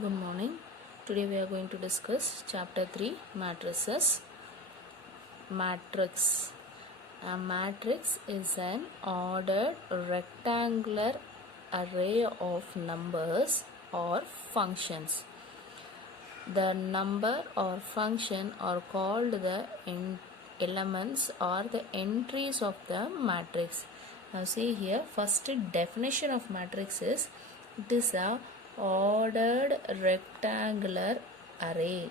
Good morning. Today we are going to discuss chapter 3 matrices. Matrix. A matrix is an ordered rectangular array of numbers or functions. The number or function are called the elements or the entries of the matrix. Now see here, first definition of matrix is it is a ordered rectangular array.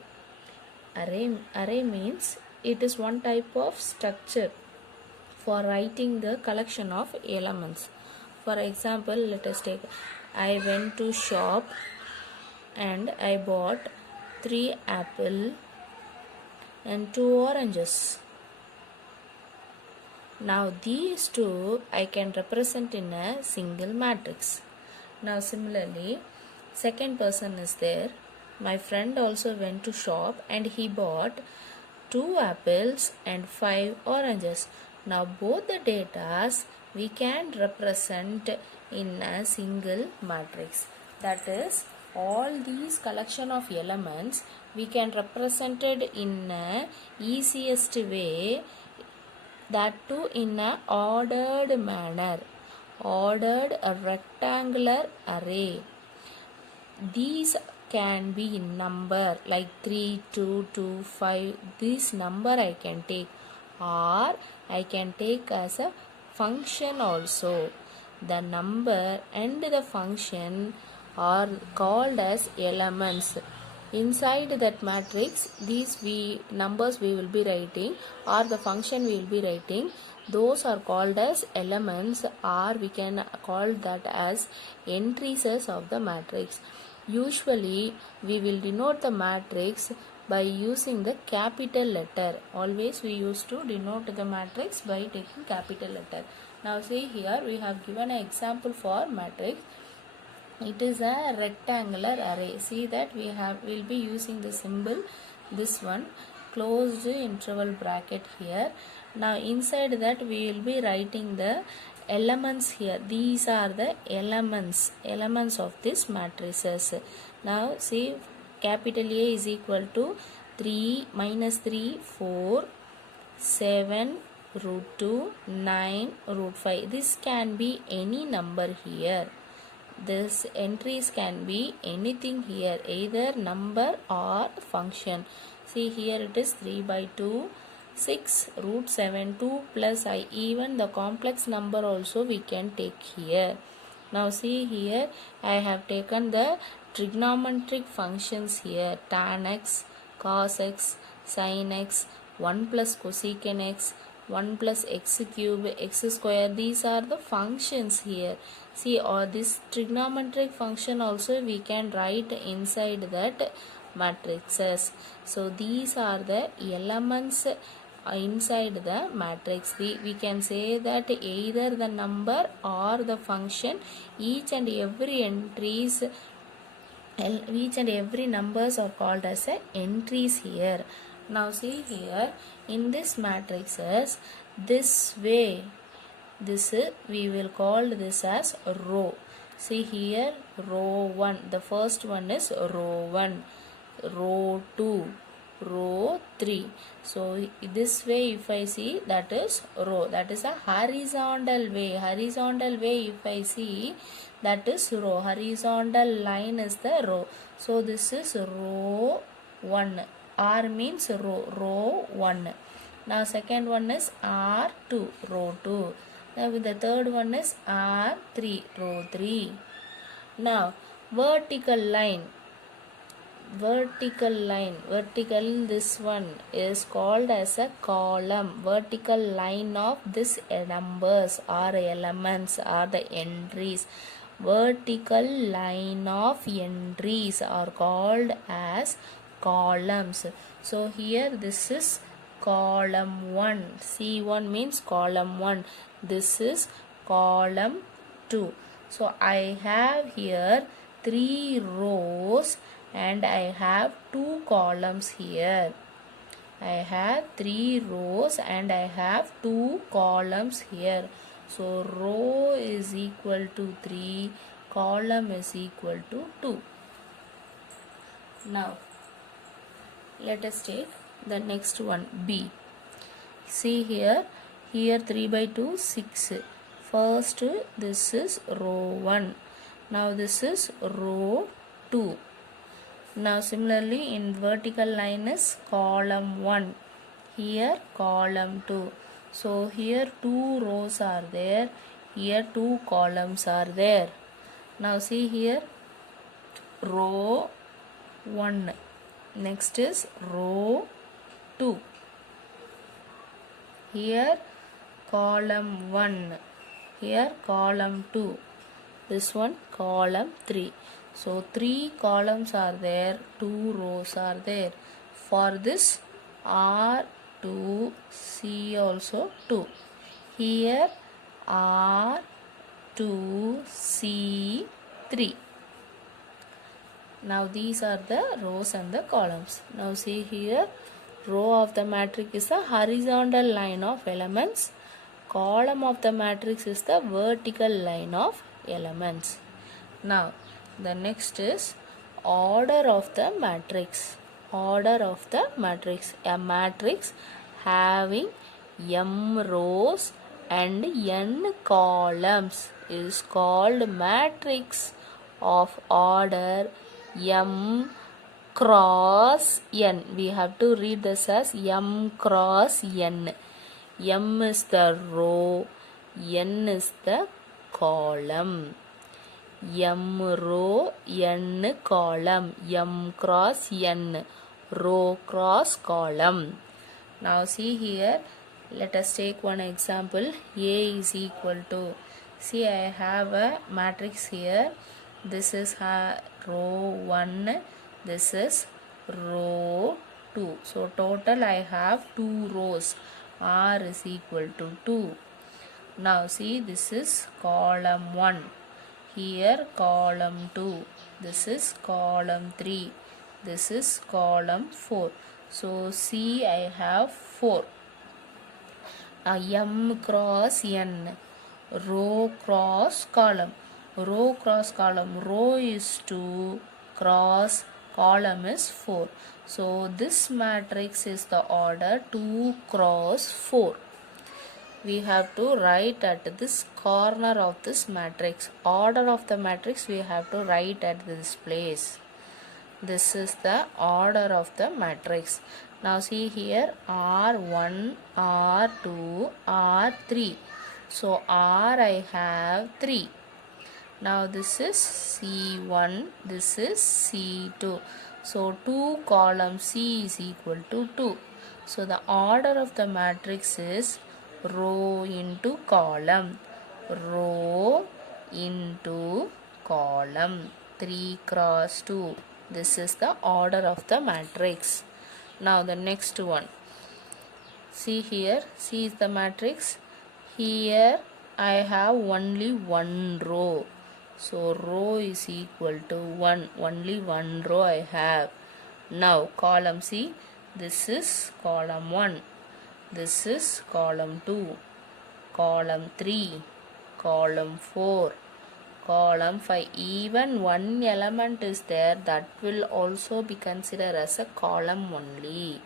Array means it is one type of structure for writing the collection of elements. For example, let us take I went to shop and I bought 3 apple and 2 oranges. Now these two I can represent in a single matrix. Now similarly, second person is there. My friend also went to shop and he bought 2 apples and 5 oranges. Now both the datas we can represent in a single matrix. That is, all these collection of elements we can represent it in a easiest way, that too in a ordered manner, ordered a rectangular array. These can be in number like 3, 2, 2, 5. This number I can take, or I can take as a function also. The number and the function are called as elements. Inside that matrix, these numbers we will be writing, or the function we will be writing, those are called as elements, or we can call that as entries of the matrix. Usually we will denote the matrix by using the capital letter. Always we used to denote the matrix by taking capital letter. Now see here, we have given an example for matrix. It is a rectangular array. See that we will be using the symbol, this one, closed interval bracket here. Now inside that we will be writing the elements here. These are the elements of this matrices. Now see, capital A is equal to 3 minus 3 4 7 root 2 9 root 5. This can be any number here. This entries can be anything here, either number or function. See here, it is 3 by 2, 6 root 7, 2 plus I. Even the complex number also we can take here. Now see here, I have taken the trigonometric functions here. Tan x, cos x, sin x, 1 plus cosecant x, 1 plus x cube, x square. These are the functions here. See, or this trigonometric function also we can write inside that matrices. So these are the elements inside the matrix. We can say that either the number or the function, each and every numbers are called as entries here. Now see here, in this matrices, this way, we will call this as row. See here, row 1, the first one is row 1, row 2, row 3. So this way if I see, that is row, that is a horizontal way. Horizontal way if I see, that is row. Horizontal line is the row. So this is row 1. R means row 1. Now second one is R2, row 2. Now the third one is R3, row 3. Now vertical line, this one is called as a column. Vertical line of this numbers or elements are the entries. Vertical line of entries are called as columns. So here this is column 1. C1 means column 1. This is column 2. So I have here 3 rows and I have 2 columns here. I have 3 rows and I have 2 columns here. So row is equal to 3, column is equal to 2. Now let us take the next one, B. See here 3 by 2, 6. First this is row 1. Now this is row 2. Now similarly in vertical line is column 1. Here column 2. So here 2 rows are there. Here 2 columns are there. Now see here row 1. Next is row 2. Here column 1. Here column 2. This one column 3. So 3 columns are there, 2 rows are there. For this R2, C also 2. Here R2, C 3. Now these are the rows and the columns. Now see here, row of the matrix is the horizontal line of elements. Column of the matrix is the vertical line of elements. Now the next is order of the matrix. Order of the matrix. A matrix having m rows and n columns is called matrix of order m cross n. We have to read this as m cross n. M is the row, n is the column. M row, n column. M cross n. Row cross column. Now see here, let us take one example. A is equal to, see I have a matrix here. This is row 1. This is row 2. So total I have 2 rows. R is equal to 2. Now see, this is column 1. Here column 2. This is column 3. This is column 4. So C I have 4. M cross n. Row cross column. Row cross column. Row is 2. Cross column is 4. So this matrix is the order 2 cross 4. We have to write at this corner of this matrix. Order of the matrix we have to write at this place. This is the order of the matrix. Now see here R1, R2, R3. So R I have 3. Now this is C1, this is C2. So 2 column C is equal to 2. So the order of the matrix is row into column. Row into column. 3 cross 2. This is the order of the matrix. Now the next one. See here, C is the matrix. Here I have only one row. So row is equal to 1. Only one row I have. Now column C. This is column 1. This is column 2. Column 3. Column 4. Column 5. Even one element is there, that will also be considered as a column only.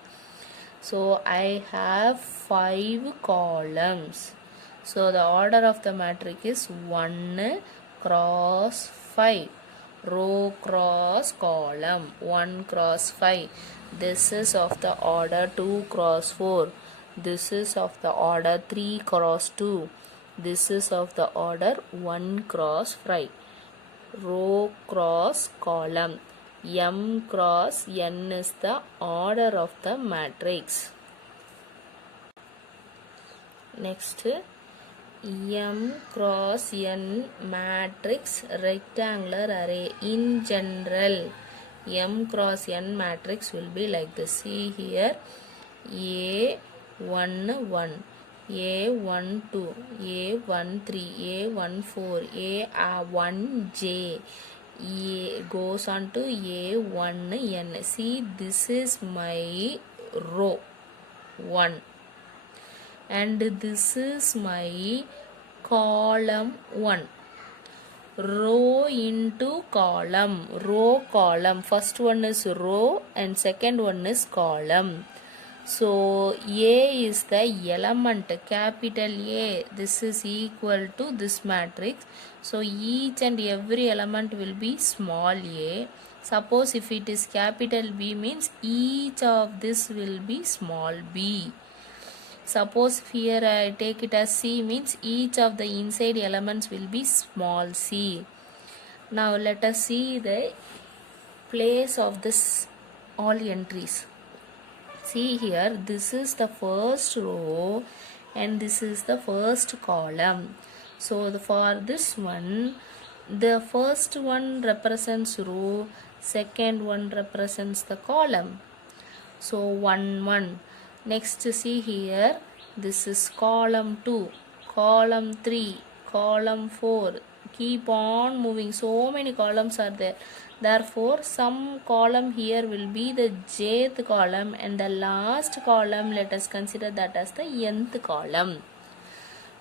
So I have 5 columns. So the order of the matrix is 1 cross 5. Row cross column. 1 cross 5. This is of the order 2 cross 4. This is of the order 3 cross 2. This is of the order 1 cross 5. Row cross column. M cross n is the order of the matrix. Next, M cross n matrix rectangular array. In general, M cross n matrix will be like this. See here, A1 1, A1 2, A1 3, A1 4, A1 J. A goes on to A1 n. See, this is my row 1 and this is my column 1. row into column, row column. First one is row and second one is column. So A is the element, capital A. This is equal to this matrix. So each and every element will be small a. Suppose if it is capital B means each of this will be small b. Suppose here I take it as C means each of the inside elements will be small c. Now let us see the place of this all entries. See here, this is the first row and this is the first column. So for this one, the first one represents row, second one represents the column. So 1 1. Next see here, this is column 2, column 3, column 4. Keep on moving, so many columns are there. Therefore some column here will be the jth column and the last column let us consider that as the nth column.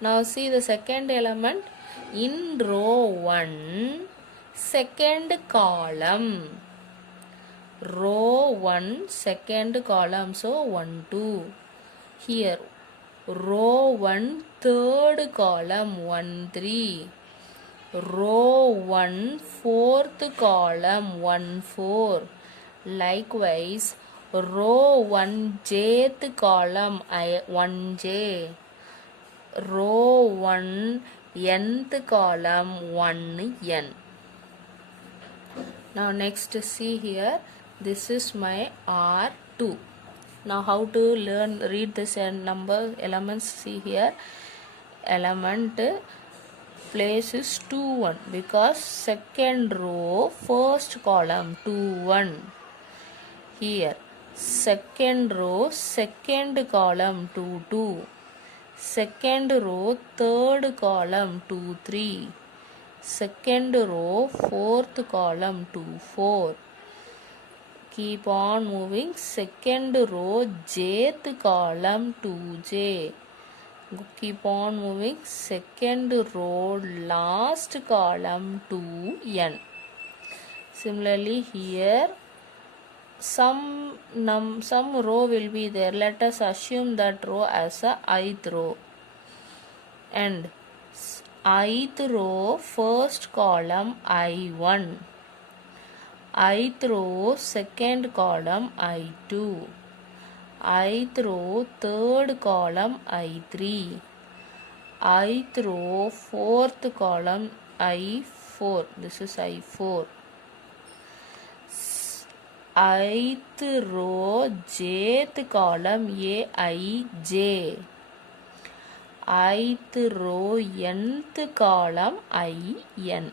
Now see the second element in row 1, second column. Row 1, second column, so 1 2. Here row 1, third column, 1 3. Row 1, fourth column, 1 4. Likewise row 1, jth column, 1j. Row 1, nth column, 1n. Now next see here, this is my R2. Now how to read this number elements? See here, element place is 2 1 because second row first column 2 1. Here second row second column 2 2. Second row third column 2 3. Second row fourth column 2 4. Keep on moving. Second row jth column 2j. Keep on moving. Second row last column 2n. Similarly here some row will be there. Let us assume that row as a ith row. And ith row first column I1. Ith row second column I2. Ith row third column I3. Ith row fourth column I4. This is I4. Ith row jth column Aij. Ith row nth column In.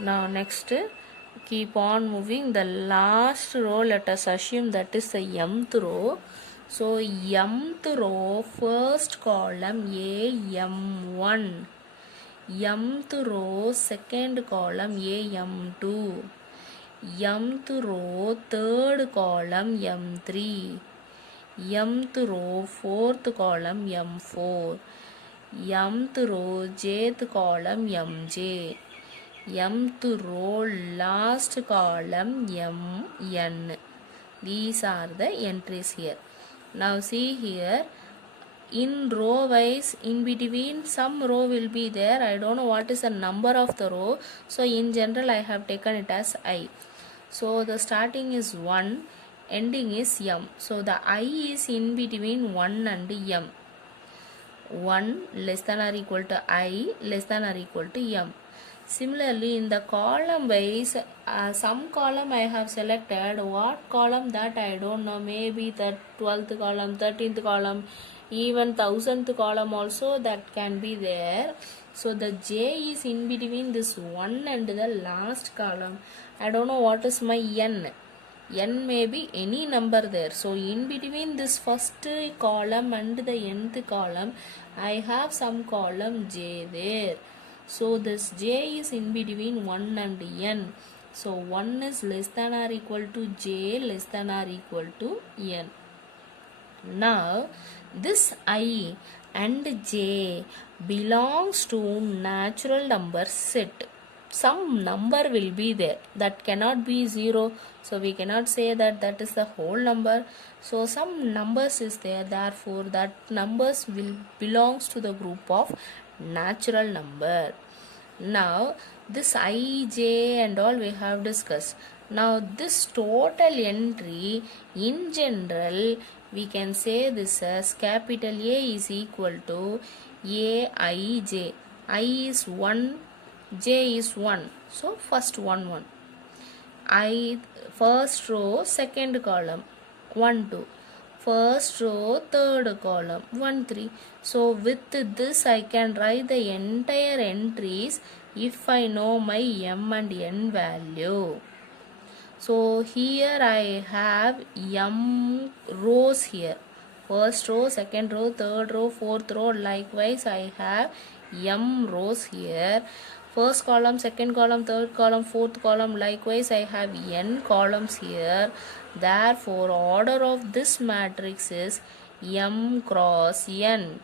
Now next keep on moving. The last row let us assume that is the mth row. So mth row first column am1. Mth row second column am2. Mth row third column m3. Mth row fourth column m4. Mth row jth column mj. Mth row last column mn. These are the entries here. Now see here, in row wise in between some row will be there. I don't know what is the number of the row, so in general I have taken it as I. So the starting is 1, ending is m. So the I is in between 1 and m. 1 less than or equal to I, less than or equal to m. Similarly in the column wise, some column I have selected. What column that I don't know. Maybe the 12th column, 13th column, even 1000th column also that can be there. So the J is in between this 1 and the last column. I don't know what is my N. N may be any number there. So in between this first column and the nth column, I have some column J there. So this J is in between 1 and n. So 1 is less than or equal to J, less than or equal to n. Now this I and j belongs to natural number set. Some number will be there that cannot be 0, so we cannot say that that is the whole number. So some numbers is there, therefore that numbers will belongs to the group of natural number. Now this I, j and all we have discussed. Now this total entry in general we can say this as capital A is equal to Aij. I is 1, j is 1. So first 1 I, first row second column 1 2, first row third column 1 3. So with this I can write the entire entries if I know my m and n value. So here I have m rows here. First row, second row, third row, fourth row. Likewise, I have m rows here. First column, second column, third column, fourth column. Likewise, I have n columns here. Therefore, order of this matrix is m cross n.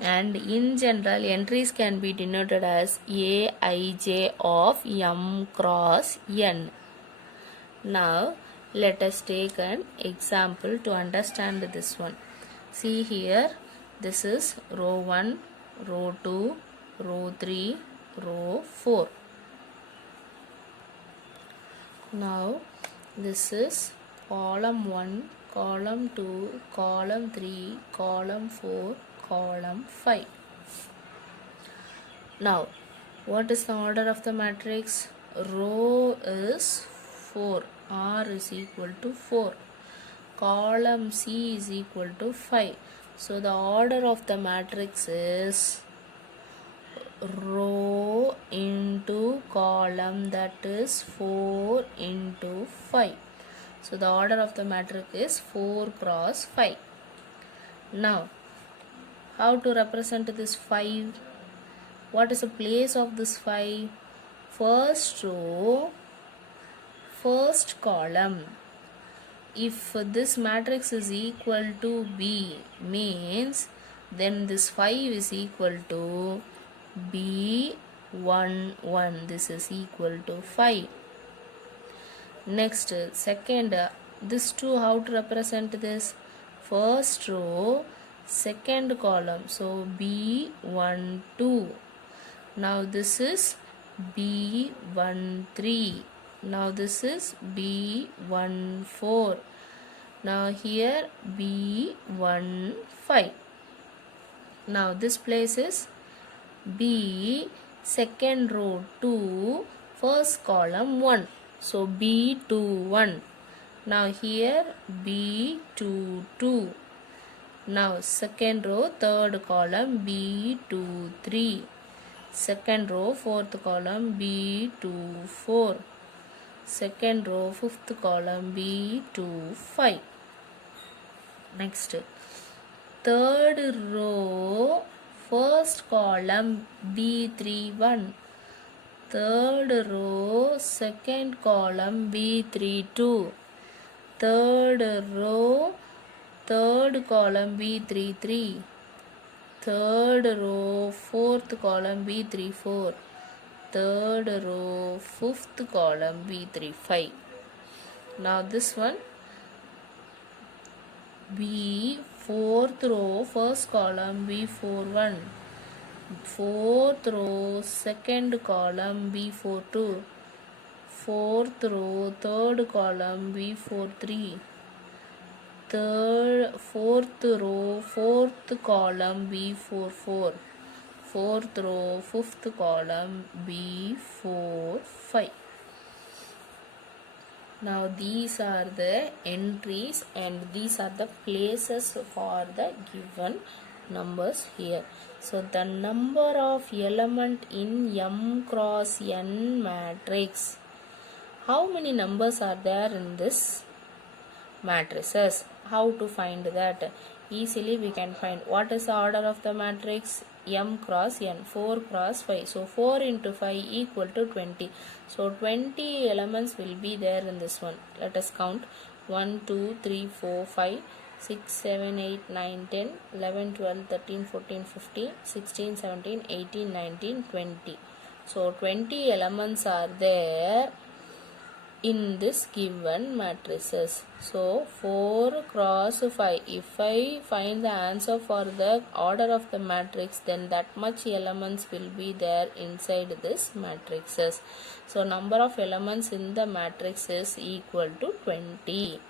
And in general, entries can be denoted as Aij of m cross n. Now let us take an example to understand this one. See here, this is row 1, row 2, row 3, row 4. Now this is column 1, column 2, column 3, column 4, column 5. Now what is the order of the matrix? Row is 4, R is equal to 4, column C is equal to 5. So the order of the matrix is row into column, that is 4 into 5. So the order of the matrix is 4 cross 5. Now how to represent this 5? What is the place of this 5? First row, first column. If this matrix is equal to B, means then this 5 is equal to B1 1. This is equal to 5. Next, second, this 2, how to represent this? First row, second column. So B1 2. Now this is B1 3. Now this is B1 4. Now here B1 5. Now this place is B, second row 2, first column 1. So B2 1. Now here B2 2. Now second row third column B2 3. Second row fourth column B2 4. Second row fifth column B2 5. Next, third row first column B3 1. Third row second column B3 2. Third row third column B3 3. Third row fourth column B3 4. Third row fifth column B3 5. Now this one B, fourth row first column B4 1. Fourth row second column B4 2. Fourth row third column B4 3. Fourth row fourth column B4 4. Fourth row fifth column B4 5. Now these are the entries and these are the places for the given numbers here. So the number of element in m cross n matrix. How many numbers are there in this matrices? How to find that? Easily we can find. What is the order of the matrix? M cross n, 4 cross 5. So 4 into 5 equal to 20. So 20 elements will be there in this one. Let us count. 1, 2, 3, 4, 5, 6, 7, 8, 9, 10, 11, 12, 13, 14, 15, 16, 17, 18, 19, 20. So 20 elements are there in this given matrices. So 4 cross 5. If I find the answer for the order of the matrix, then that much elements will be there inside this matrices. So number of elements in the matrix is equal to 20.